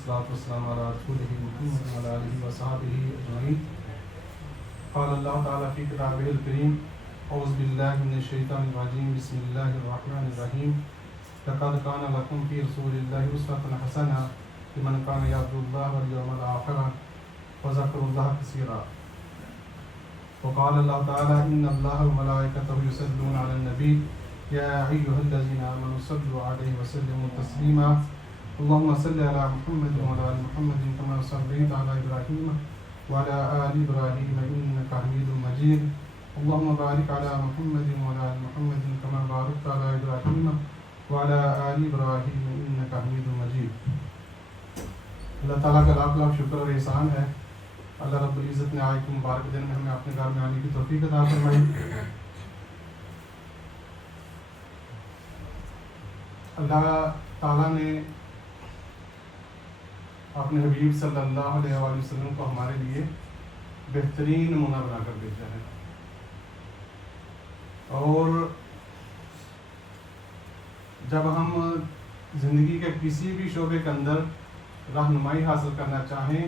والصلاة والسلام على رسوله محمد وعلى آله وصحبه أجمعين. قال الله تعالى في كتابه الكريم: أعوذ بالله من الشيطان الرجيم. بسم الله الرحمن الرحيم. لقد كان لكم في رسول الله أسوة حسنة لمن كان يرجو الله واليوم الآخر وذكر الله كثيرا. وقال الله تعالى: إن الله وملائكته يصلون على النبي يا أيها الذين آمنوا صلوا عليه وسلموا تسليما. اللهم صل على محمد وعلى آل محمد كما صليت على إبراهيم وعلى آل إبراهيم إنك حميد مجيد. اللهم بارك على محمد وعلى آل محمد كما باركت على إبراهيم وعلى آل إبراهيم إنك حميد مجيد. اللہ تعالیٰ کا لاکھ لاکھ شکر اور احسان ہے. اللہ رب العزت نے آج کے مبارک دن میں ہمیں اپنے گھر میں آنے کی توفیق عطا فرمائی. اللہ تعالیٰ نے اپنے حبیب صلی اللہ علیہ وآلہ وسلم کو ہمارے لیے بہترین نمونہ بنا کر بھیجا ہے، اور جب ہم زندگی کے کسی بھی شعبے کے اندر رہنمائی حاصل کرنا چاہیں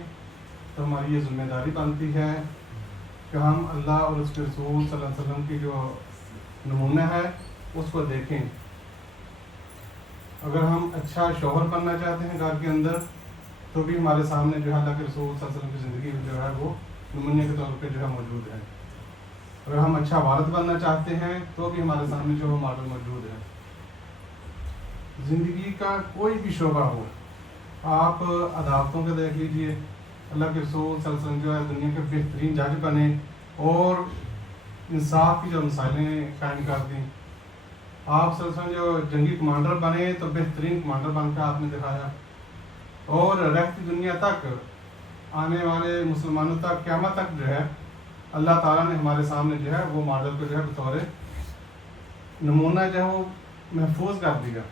تو ہماری یہ ذمہ داری بنتی ہے کہ ہم اللہ اور اس کے رسول صلی اللہ علیہ وسلم کی جو نمونہ ہے اس کو دیکھیں. اگر ہم اچھا شوہر بننا چاہتے ہیں گھر کے اندر تو بھی ہمارے سامنے جو ہے اللہ کے رسول صلی اللہ علیہ وسلم کی زندگی جو ہے وہ نمونے کے طور پہ جو ہے موجود ہے. اگر ہم اچھا والد بننا چاہتے ہیں تو بھی ہمارے سامنے جو ہے ماڈل موجود ہے. زندگی کا کوئی بھی شعبہ ہو، آپ عدالتوں کے دیکھ لیجئے، اللہ کے رسول صلی اللہ علیہ وسلم جو ہے دنیا کے بہترین جج بنے اور انصاف کی جو مسائلیں قائم کر دیں. آپ صلی اللہ علیہ وسلم جو جنگی کمانڈر بنے تو بہترین کمانڈر بن کے آپ نے دکھایا، اور رہتی دنیا تک، آنے والے مسلمانوں تک، قیامت تک جو ہے اللہ تعالیٰ نے ہمارے سامنے جو ہے وہ ماڈل کو جو ہے بطور نمونہ جو ہے وہ محفوظ کر دیا.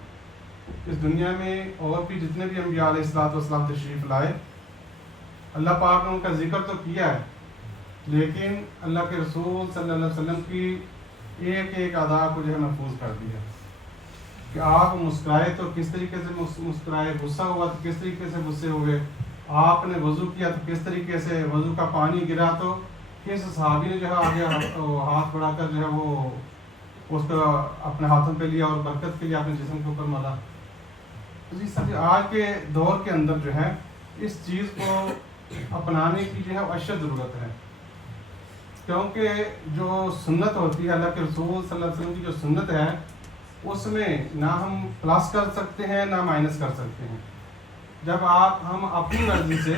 اس دنیا میں اور بھی جتنے بھی انبیاء علیہ الصلوۃ والسلام تشریف لائے، اللہ پاک نے ان کا ذکر تو کیا ہے، لیکن اللہ کے رسول صلی اللہ علیہ وسلم کی ایک ایک ادا کو جو ہے محفوظ کر دیا کہ آپ مسکرائے تو کس طریقے سے مسکرائے، غصہ ہوا تو کس طریقے سے غصے ہوئے، آپ نے وضو کیا تو کس طریقے سے، وضو کا پانی گرا تو کس صحابی نے جو ہے آگے ہاتھ بڑھا کر جو ہے وہ اس کو اپنے ہاتھوں پہ لیا اور برکت کے لیے اپنے جسم کے اوپر ملا. آج کے دور کے اندر جو ہے اس چیز کو اپنانے کی جو ہے اشد ضرورت ہے، کیونکہ جو سنت ہوتی ہے اللہ کے رسول صلی اللہ علیہ وسلم کی جو سنت ہے اس میں نہ ہم پلس کر سکتے ہیں نہ مائنس کر سکتے ہیں. جب ہم اپنی مرضی سے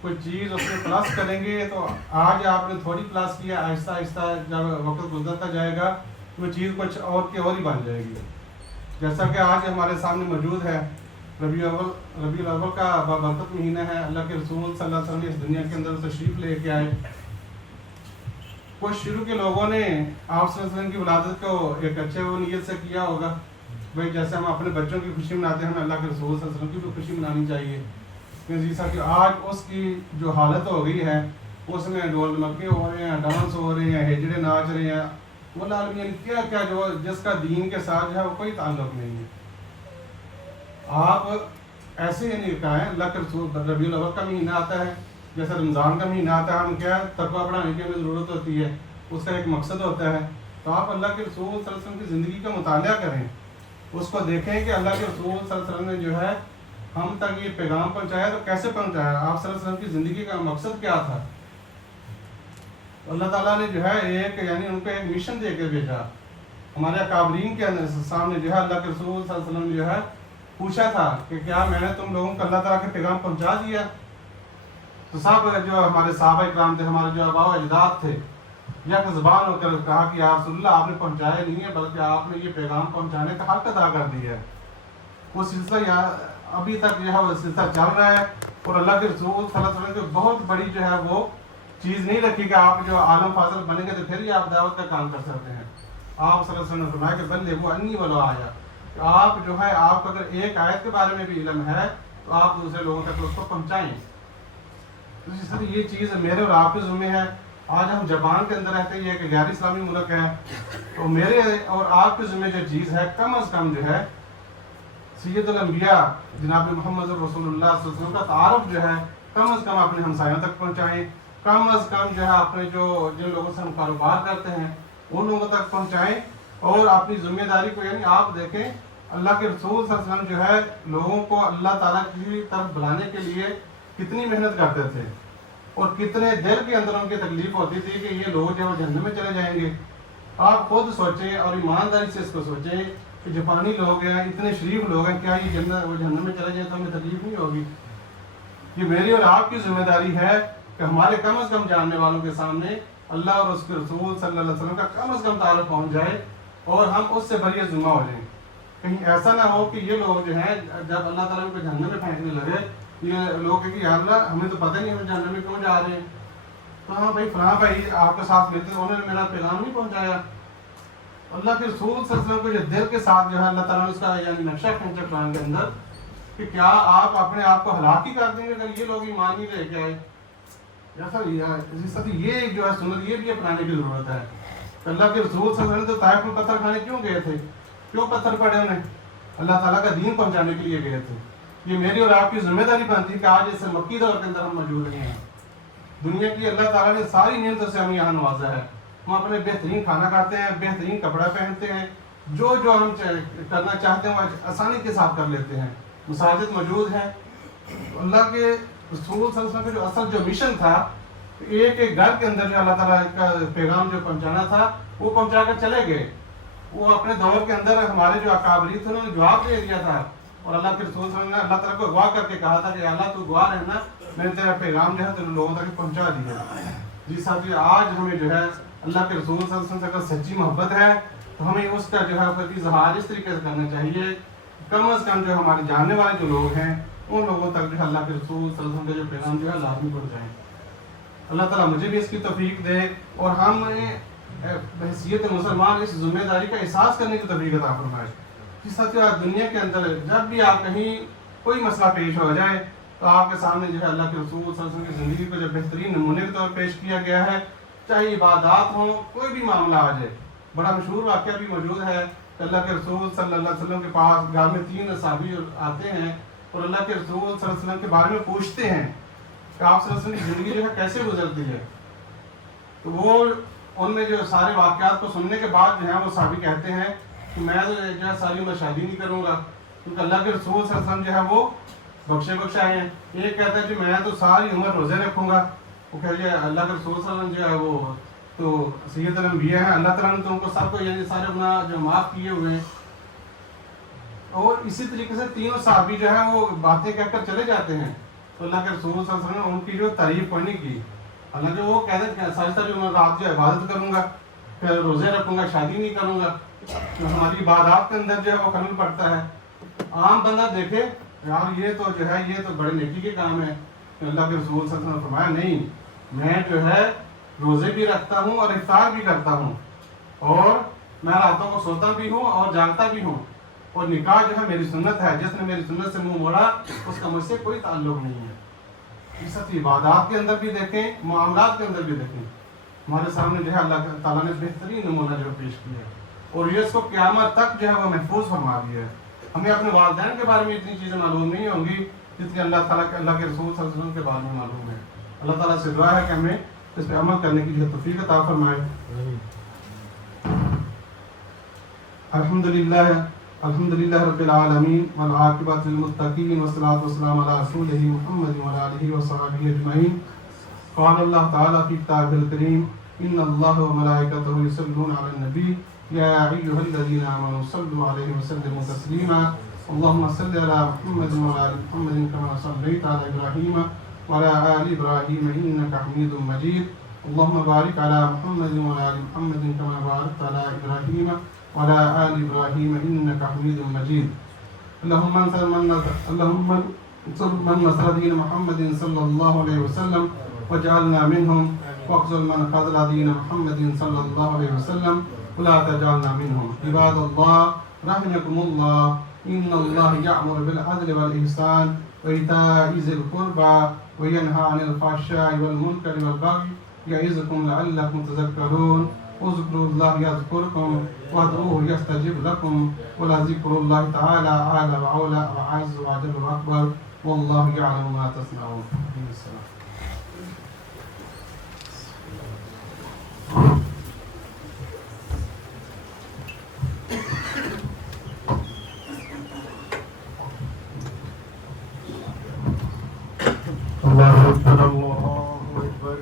کوئی چیز اس میں پلس کریں گے تو آج آپ نے تھوڑی پلس کیا، آہستہ آہستہ جب وقت گزرتا جائے گا وہ چیز کچھ اور کی اور ہی بن جائے گی. جیسا کہ آج ہمارے سامنے موجود ہے ربیع الاول کا بابرکت مہینہ ہے. اللہ کے رسول صلی اللہ علیہ وسلم اس دنیا کے اندر تشریف لے کے آئے. کچھ شروع کے لوگوں نے آپ صلی اللہ علیہ وسلم کی ولادت کو ایک اچھے وہ نیت سے کیا ہوگا، بھائی جیسے ہم اپنے بچوں کی خوشی مناتے ہیں ہمیں اللہ کے رسول صلی اللہ علیہ وسلم کی بھی خوشی منانی چاہیے. جیسا کہ آج اس کی جو حالت ہو گئی ہے اس میں ڈول ڈمکے ہو رہے ہیں، ڈانس ہو رہے ہیں، ہجڑے ناچ رہے ہیں، وہ عالمین کیا کیا جو جس کا دین کے ساتھ جو ہے وہ کوئی تعلق نہیں ہے. آپ ایسے ہی نہیں کہا ہے. اللہ کے رسول ربیع الاول کا مہینہ آتا ہے، جیسے رمضان کا مہینہ آتا ہے، ہم کیا تقویٰ بڑھانے کی ہمیں ضرورت ہوتی ہے، اس کا ایک مقصد ہوتا ہے. تو آپ اللہ کے رسول صلی اللہ علیہ وسلم کی زندگی کا مطالعہ کریں، اس کو دیکھیں کہ اللہ کے رسول صلی اللہ علیہ وسلم نے جو ہے ہم تک یہ پیغام پہنچایا تو کیسے پہنچایا، آپ صلی اللہ علیہ وسلم کی زندگی کا مقصد کیا تھا. اللہ تعالیٰ نے جو ہے یعنی ان کو ایک مشن دے کے بھیجا. ہمارے اکابرین کے سامنے جو ہے اللہ کے رسول صلی اللہ علیہ وسلم نے جو ہے پوچھا تھا کہ کیا میں نے تم لوگوں کو اللہ تعالیٰ کے پیغام پہنچا دیا؟ تو سب جو ہمارے صحابہ اکرام تھے، ہمارے جو آباء و اجداد تھے، یک زبان ہو کر کہا کہ یا رسول اللہ آپ نے پہنچایا نہیں ہے بلکہ آپ نے یہ پیغام پہنچانے کا حق ادا کر دیا ہے. وہ سلسلہ ابھی تک جو ہے وہ سلسلہ چل رہا ہے، اور اللہ کے رسول صلی اللہ علیہ وسلم کی بہت بڑی جو ہے وہ چیز نہیں رکھی کہ آپ جو عالم فاضل بنیں گے تو پھر ہی آپ دعوت کا کام کر سکتے ہیں. آپ صلی اللہ علیہ وسلم نے فرمایا کہ بلغوا عنی ولو آیا، آپ جو ہے آپ اگر ایک آیت کے بارے میں بھی علم ہے تو آپ دوسرے لوگوں تک اس کو پہنچائیں. تو اس طرح یہ چیز میرے اور آپ کے ذمہ ہے. آج ہم جاپان کے اندر رہتے ہیں، یہ ایک غیر اسلامی ملک ہے، تو میرے اور آپ کے ذمہ جو چیز ہے کم از کم جو ہے سید الانبیاء جناب محمد رسول اللہ صلی اللہ علیہ وسلم کا تعارف جو ہے کم از کم اپنے ہمسایوں تک پہنچائیں، کم از کم جو ہے اپنے جن لوگوں سے ہم کاروبار کرتے ہیں ان لوگوں تک پہنچائیں، اور اپنی ذمہ داری کو، یعنی آپ دیکھیں اللہ کے رسول صلی اللہ علیہ وسلم جو ہے لوگوں کو اللہ تعالیٰ کی طرف بلانے کے لیے کتنی محنت کرتے تھے، اور کتنے دل کے اندر ان کی تکلیف ہوتی تھی کہ یہ لوگ جو ہے جہنم میں چلے جائیں گے۔ آپ خود سوچیں اور ایمانداری سے اس کو سوچیں کہ جاپانی لوگ ہیں، اتنے شریف لوگ ہیں، کیا یہ جہنم میں چلے جائیں تو ہمیں تکلیف نہیں ہوگی؟ یہ میری اور آپ کی ذمہ داری ہے کہ ہمارے کم از کم جاننے والوں کے سامنے اللہ اور اس کے رسول صلی اللہ علیہ وسلم کا کم از کم تعارف پہنچ جائے، اور ہم اس سے بری ذمہ ہو جائیں۔ کہیں ایسا نہ ہو کہ یہ لوگ جو ہیں جب اللہ تعالیٰ ان کو جہنم میں پھینکنے لگے، یہ لوگ کہ یا اللہ ہمیں تو پتہ نہیں ہم جہنم میں کیوں جا رہے ہیں، تو ہاں بھائی فلاں بھائی آپ کے ساتھ ملتے انہوں نے میرا پیغام نہیں پہنچایا۔ اللہ کے رسول صلی اللہ علیہ وسلم کو یہ دل کے ساتھ جو ہے اللہ تعالیٰ نے اس کا یعنی نقشہ کھینچا قرآن کے اندر کہ کیا آپ اپنے آپ کو ہلاک ہی کر دیں گے اگر یہ لوگ ایمان نہیں لے کے آئے؟ یہ جو ہے سنت یہ بھی اپنانے کی ضرورت ہے۔ اللہ کے رسول صلی اللہ علیہ وسلم تو طائف میں پتھر کھانے کیوں گئے تھے؟ کیوں پتھر پڑے انہیں؟ اللہ تعالیٰ کا دین پہنچانے کے لیے گئے تھے۔ یہ میری اور آپ کی ذمہ داری بنتی ہے کہ آج اس مکی دور کے اندر ہم موجود نہیں ہیں۔ دنیا کی اللہ تعالیٰ نے ساری نعمتوں سے ہمیں یہاں نوازا ہے، ہم اپنے بہترین کھانا کھاتے ہیں، بہترین کپڑا پہنتے ہیں، جو ہم کرنا چاہتے ہیں وہ آسانی کے ساتھ کر لیتے ہیں، مساجد موجود ہیں۔ اللہ کے رسول صلی اللہ علیہ وسلم کا جو اصل جو مشن تھا، ایک ایک گھر کے اندر جو اللہ تعالیٰ کا پیغام جو پہنچانا تھا وہ پہنچا کر چلے گئے۔ وہ اپنے دور کے اندر ہمارے جو اکابرین تھے انہوں نے جواب دے دیا تھا، اور اللہ کے رسول صلی اللہ علیہ وسلم نے اللہ تعالیٰ کو اغوا کر کے کہا تھا کہ اللہ تو گواہ رہنا، میں نے تیرا پیغام جو ہے تو لوگوں تک پہنچا دیا۔ جی ساتھی، آج ہمیں جو ہے اللہ کے رسول صلی اللہ علیہ وسلم سے اگر سچی محبت ہے تو ہمیں اس کا جو ہے اظہار اس طریقے سے کرنا چاہیے، کم از کم جو ہمارے جاننے والے جو لوگ ہیں ان لوگوں تک جو ہے اللہ کے رسول صلی اللہ علیہ وسلم کا جو پیغام جو ہے لازمی پہنچائیں۔ اللہ تعالیٰ مجھے بھی اس کی توفیق دے، اور ہم بحیثیت مسلمان اس ذمہ داری کا احساس کرنے کی توفیق عطا فرمائے۔ جس ساتھیوں، دنیا کے اندر جب بھی آپ کہیں کوئی مسئلہ پیش ہو جائے تو آپ کے سامنے جو ہے اللہ کے رسول صلی اللہ علیہ وسلم کی زندگی کو جو بہترین نمونے کے طور پر پیش کیا گیا ہے، چاہے عبادات ہوں، کوئی بھی معاملہ آ جائے۔ بڑا مشہور واقعہ بھی موجود ہے کہ اللہ کے رسول صلی اللہ علیہ وسلم کے پاس گھر میں 3 صحابی آتے ہیں اور اللہ کے رسول صلی اللہ علیہ وسلم کے بارے میں پوچھتے ہیں کہ آپ صلی اللہ علیہ وسلم کی زندگی جو ہے کیسے گزرتی ہے۔ تو وہ ان میں جو سارے واقعات کو سننے کے بعد جو ہے وہ صحابی کہتے ہیں کہ میں تو جو ہے ساری عمر شادی نہیں کروں گا، کیونکہ اللہ کے رسول صلی اللہ علیہ وسلم جو ہے وہ بخشے آئے ہیں۔ ایک کہتا ہے کہ میں تو ساری عمر روزے رکھوں گا، وہ کہتے ہیں اللہ کے رسول صلی اللہ علیہ وسلم جو ہے وہ تو سید الانبیاء ہیں، اللہ تعالیٰ نے تو ان کو سب کو یعنی سارے گناہ جو معاف کیے ہوئے ہیں۔ اور اسی طریقے سے 3 صحابی جو ہے وہ باتیں کہہ کر چلے جاتے ہیں، تو اللہ کے رسول صلی اللہ علیہ وسلم نے ان کی جو تعریف کوئی نہیں کی، حالانکہ وہ کہتے ہیں کہ ساری عمر رات جو عبادت کروں گا، پھر روزے رکھوں گا، شادی نہیں کروں گا، تو ہماری عبادات کے اندر جو ہے وہ خلل پڑتا ہے۔ عام بندہ دیکھے یار یہ تو جو ہے یہ تو بڑے نیکی کے کام ہے، اللہ کے رسول صلی اللہ علیہ وسلم نے فرمایا نہیں، میں جو ہے روزے بھی رکھتا ہوں اور افطار بھی کرتا ہوں، اور میں راتوں کو سوتا بھی ہوں اور جاگتا بھی ہوں، اور نکاح جو ہے میری سنت ہے، جس نے میری سنت سے منہ موڑا اس کا مجھ سے کوئی تعلق نہیں ہے۔ اس عبادات کے اندر بھی دیکھیں، معاملات کے اندر بھی دیکھیں، ہمارے سامنے جو ہے اللہ تعالیٰ نے بہترین نمونہ جو پیش کیا ہے، اور یہ اس کو قیامت تک جو ہے وہ محفوظ فرما دیا ہے۔ ہمیں اپنے والدین کے بارے میں اتنی چیزیں معلوم نہیں ہوں گی جتنی اللہ تعالیٰ کے اللہ کے رسول صلی اللہ علیہ وسلم کے بارے میں معلوم ہے۔ اللہ تعالیٰ سے دعا ہے کہ ہمیں اس پہ عمل کرنے کی جو توفیق عطا فرمائے۔ الحمدللہ رب العالمین والعاقبۃ للمتقین والصلاۃ والسلام علی رسولہ محمد وعلی آلہ وصحبہ اجمعین۔ قال اللہ تعالیٰ فی کتابہ الکریم ان اللہ وملائکتہ یصلون علی النبی یا ایھا الذین آمنوا صلوا علیہ وسلموا تسلیما۔ اللهم صل على محمد وعلى آل محمد كما صليت على إبراهيم وعلى آل إبراهيم إنك حميد مجيد۔ اللهم بارك على محمد وعلى آل محمد كما باركت على إبراهيم وعلى آل إبراهيم إنك حميد مجيد۔ اللهم انصر من نصر دين محمد صلى الله عليه وسلم واجعلنا منهم، واخذل من خذل دين محمد صلى الله عليه وسلم ولا تجعلنا منهم۔ عباد الله رحمكم الله، إن الله يأمر بالعدل والإحسان وإيتاء ذي القربى وينهى عن الفحشاء والمنكر والبغي يعظكم لعلكم تذكرون اذكروا الله يذكركم وادعوه يستجب لكم ولذكر الله تعالى أعلى وأولى وأعز وأجل وأكبر والله يعلم ما تصنعون. الله أكبر الله أكبر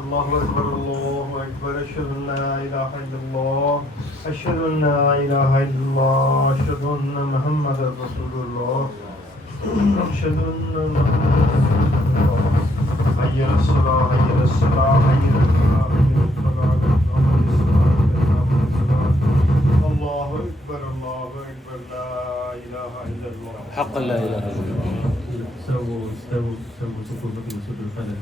الله أكبر الله أكبر أشهد أن لا إله إلا الله أشهد أن لا إله إلا الله أشهد أن محمدا رسول الله أشهد أن محمدا رسول الله حي على الصلاة حي على الصلاة حي على الفلاح حي على الفلاح قد قامت الصلاة الله أكبر الله أكبر لا إله إلا الله حق لا إله إلا الله. استووا صفوفكم وسدوا الخلل.